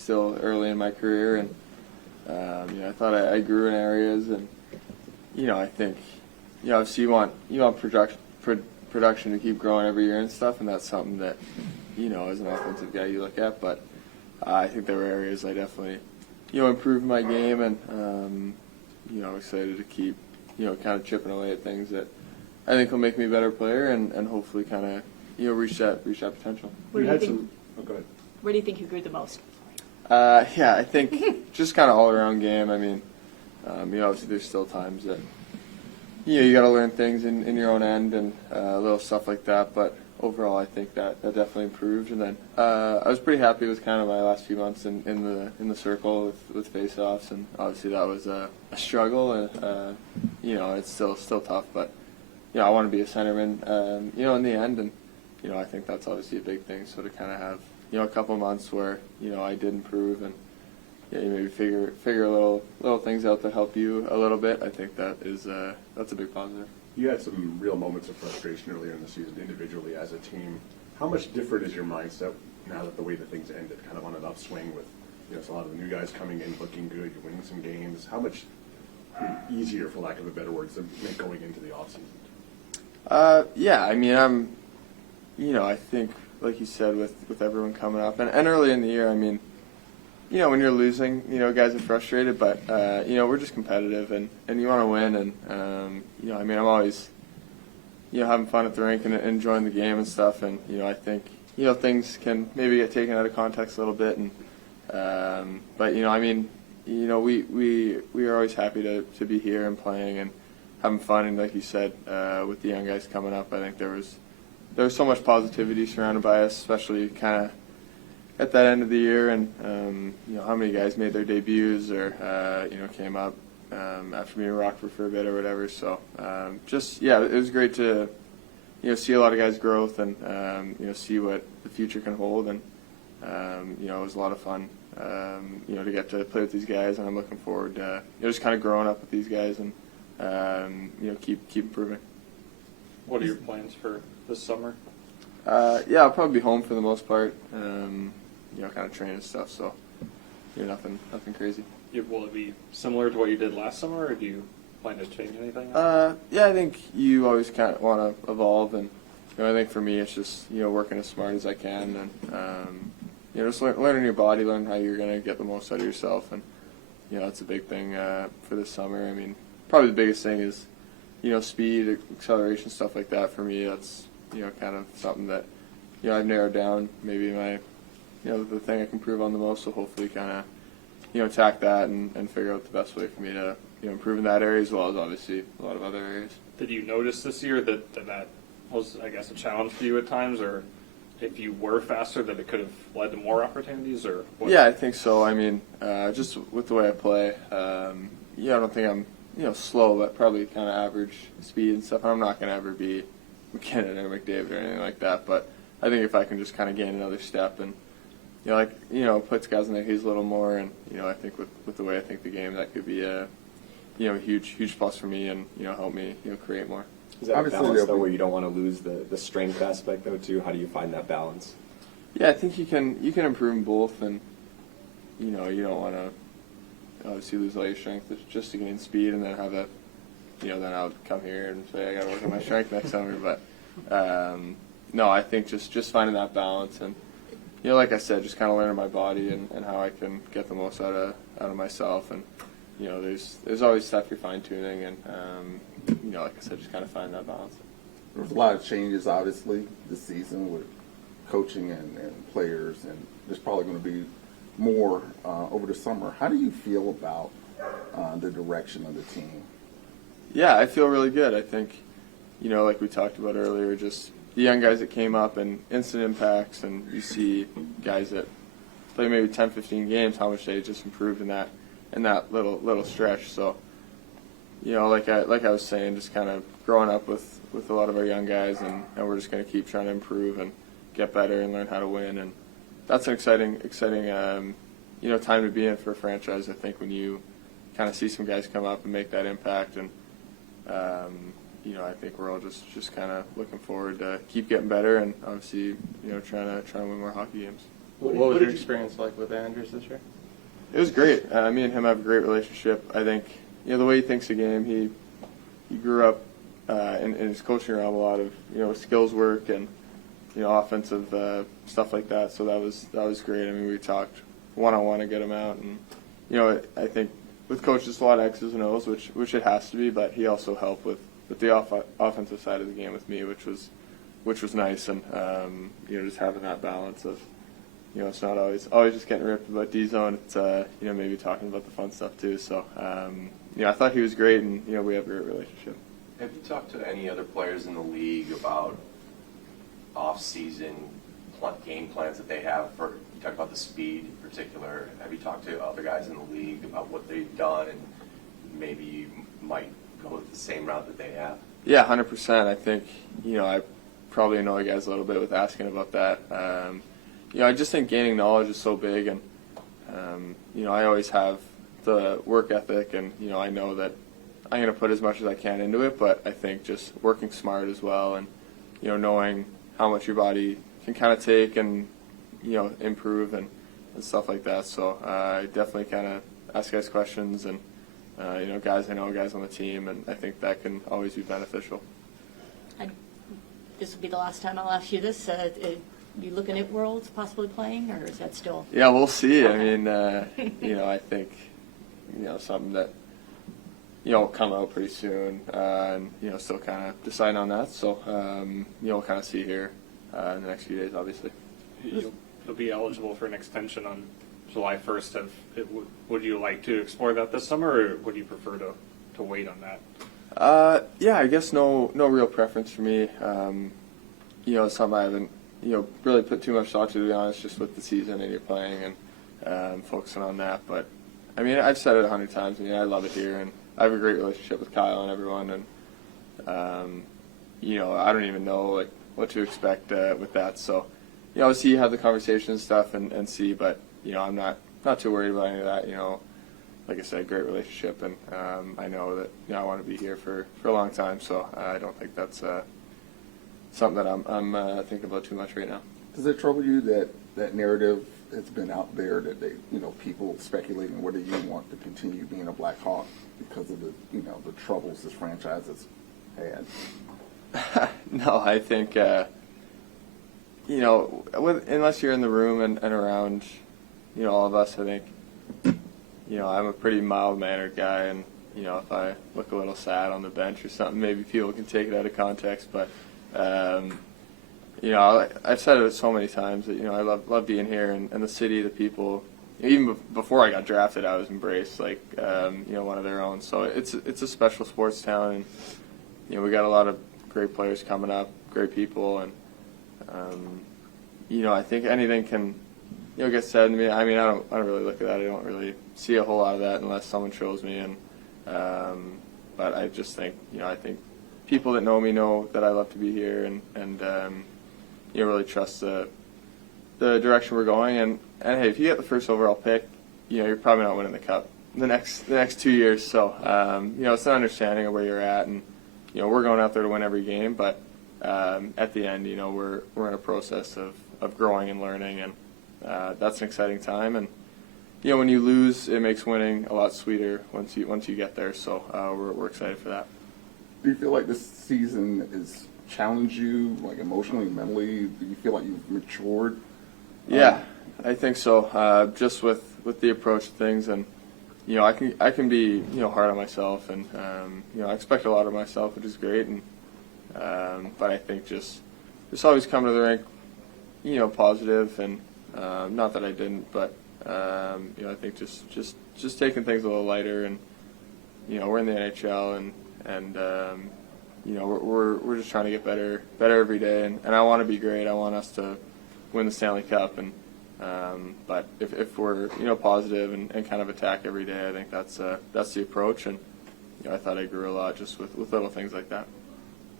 still early in my career, and I thought I grew in areas, and I think obviously you want production to keep growing every year and stuff, and that's something that as an offensive guy you look at. But I think there were areas I definitely improved my game, and I'm excited to keep kind of chipping away at things that I think will make me a better player, and hopefully kind of reach that potential. Where do you think? Oh, go ahead. Where do you think you grew the most? I think just kind of all around game. I mean, obviously there's still times that you got to learn things in your own end and little stuff like that. But overall, I think that definitely improved. And then I was pretty happy with kind of my last few months in the circle with faceoffs, and obviously that was a struggle, and it's still tough. But I want to be a centerman, in the end, and I think that's obviously a big thing. So to kind of have a couple months where I did improve, and you maybe figure little things out that help you a little bit. I think that's a big positive. You had some real moments of frustration earlier in the season individually as a team. How much different is your mindset now that the way that things ended, kind of on an upswing with it's a lot of the new guys coming in looking good, you're winning some games? How much easier, for lack of a better word, to make going into the offseason? Yeah, I mean, I think, like you said, with everyone coming up, and early in the year, I mean, when you're losing, guys are frustrated, but, we're just competitive, and you want to win, and, I mean, I'm always, having fun at the rink and enjoying the game and stuff, and, I think, things can maybe get taken out of context a little bit, and, but, I mean, we are always happy to be here and playing and having fun, and like you said, with the young guys coming up, I think there was so much positivity surrounded by us, especially kind of at that end of the year, and how many guys made their debuts or came up after being in Rockford for a bit or whatever. So it was great to see a lot of guys' growth and see what the future can hold, and it was a lot of fun to get to play with these guys, and I'm looking forward to just kind of growing up with these guys and keep improving. What are your plans for this summer? I'll probably be home for the most part. Kind of training and stuff. So, nothing crazy. Will it be similar to what you did last summer, or do you plan to change anything? I think you always kind of want to evolve, and I think for me it's just working as smart as I can, and just learning your body, learning how you're going to get the most out of yourself, and that's a big thing for this summer. I mean, probably the biggest thing is speed, acceleration, stuff like that. For me, that's kind of something that I've narrowed down. Maybe my the thing I can improve on the most. So hopefully, kind of attack that and figure out the best way for me to improve in that area, as well as obviously a lot of other areas. Did you notice this year that was, I guess, a challenge for you at times, or if you were faster, that it could have led to more opportunities, or what? Yeah, I think so. I mean, just with the way I play, I don't think I'm slow, but probably kind of average speed and stuff. I'm not going to ever be McKinnon or McDavid or anything like that, but I think if I can just kind of gain another step and puts guys in their heels a little more, and I think with the way I think the game, that could be a huge plus for me, and help me create more. Is that a balance though, where you don't want to lose the strength aspect though too? How do you find that balance? Yeah, I think you can improve in both, and you don't want to obviously lose all your strength just to gain speed, and then have that then I'll come here and say I got to work on my strength next summer. But no, I think just finding that balance, and like I said, just kind of learning my body and how I can get the most out of myself, and there's always stuff you're fine tuning, and like I said, just kind of finding that balance. There's a lot of changes obviously this season with coaching and players, and there's probably going to be more over the summer. How do you feel about the direction of the team? Yeah, I feel really good. I think, like we talked about earlier, just the young guys that came up and instant impacts, and you see guys that play maybe 10, 15 games, how much they just improved in that little stretch. So, like I was saying, just kind of growing up with a lot of our young guys, and we're just going to keep trying to improve and get better and learn how to win. And that's an exciting time to be in for a franchise. I think when you kind of see some guys come up and make that impact, and I think we're all just kind of looking forward to keep getting better, and obviously trying to win more hockey games. What was your experience like with Andrews this year? It was great. Me and him have a great relationship. I think the way he thinks the game. He grew up in his coaching realm a lot of skills work and offensive stuff like that. So that was great. I mean, we talked one-on-one to get him out, and I think with coach it's a lot of X's and O's, which it has to be. But he also helped with the offensive side of the game with me, which was nice, and just having that balance of. It's not always just getting ripped about D-zone. It's maybe talking about the fun stuff too. So I thought he was great, and we have a great relationship. Have you talked to any other players in the league about off-season game plans that they have? You talked about the speed in particular. Have you talked to other guys in the league about what they've done, and maybe you might go the same route that they have? Yeah, 100%. I think I probably annoy guys a little bit with asking about that. I just think gaining knowledge is so big, and I always have the work ethic, and I know that I'm going to put as much as I can into it, but I think just working smart as well, and knowing how much your body can kind of take and improve and stuff like that. So I definitely kind of ask guys questions, and guys I know, guys on the team, and I think that can always be beneficial. This will be the last time I'll ask you this. You looking at Worlds possibly playing, or is that still? Yeah, we'll see. Okay. I mean, I think something that will come out pretty soon, and still kind of deciding on that. So we'll kind of see here in the next few days, obviously. You'll be eligible for an extension on July 1st. Would you like to explore that this summer, or would you prefer to wait on that? Yeah, I guess no real preference for me. It's something I haven't really put too much thought to be honest, just with the season and you're playing and focusing on that. But I mean, I've said it 100 times. I mean, I love it here, and I have a great relationship with Kyle and everyone, and I don't even know what to expect with that. So I'll see, have the conversation and stuff, and see. But I'm not too worried about any of that. Like I said, great relationship, and I know that I want to be here for a long time. So I don't think that's something that I'm thinking about too much right now. Does it trouble you that narrative has been out there that people speculating whether you want to continue being a Blackhawk because of the troubles this franchise has had? No, I think unless you're in the room and around all of us, I think I'm a pretty mild-mannered guy, and if I look a little sad on the bench or something, maybe people can take it out of context, but I've said it so many times that I love being here, and the city, the people. Even before I got drafted, I was embraced like one of their own. So it's a special sports town, and we got a lot of great players coming up, great people, and I think anything can get said to me. I mean, I don't really look at that. I don't really see a whole lot of that unless someone shows me, and but I just think I think people that know me know that I love to be here, and really trust the direction we're going. And hey, if you get the first overall pick, you're probably not winning the cup the next 2 years. So it's an understanding of where you're at, and we're going out there to win every game. But at the end, we're in a process of growing and learning, and that's an exciting time. And when you lose, it makes winning a lot sweeter once you get there. So we're excited for that. Do you feel like this season has challenged you, like emotionally, mentally? Do you feel like you've matured? Yeah, I think so. Just with the approach to things, and I can be hard on myself, and I expect a lot of myself, which is great. And but I think just always come to the rink, positive, and not that I didn't, but I think just taking things a little lighter, and we're in the NHL, and we're just trying to get better every day, and I want to be great. I want us to win the Stanley Cup, and but if we're positive and kind of attack every day, I think that's the approach, and I thought I grew a lot just with little things like that.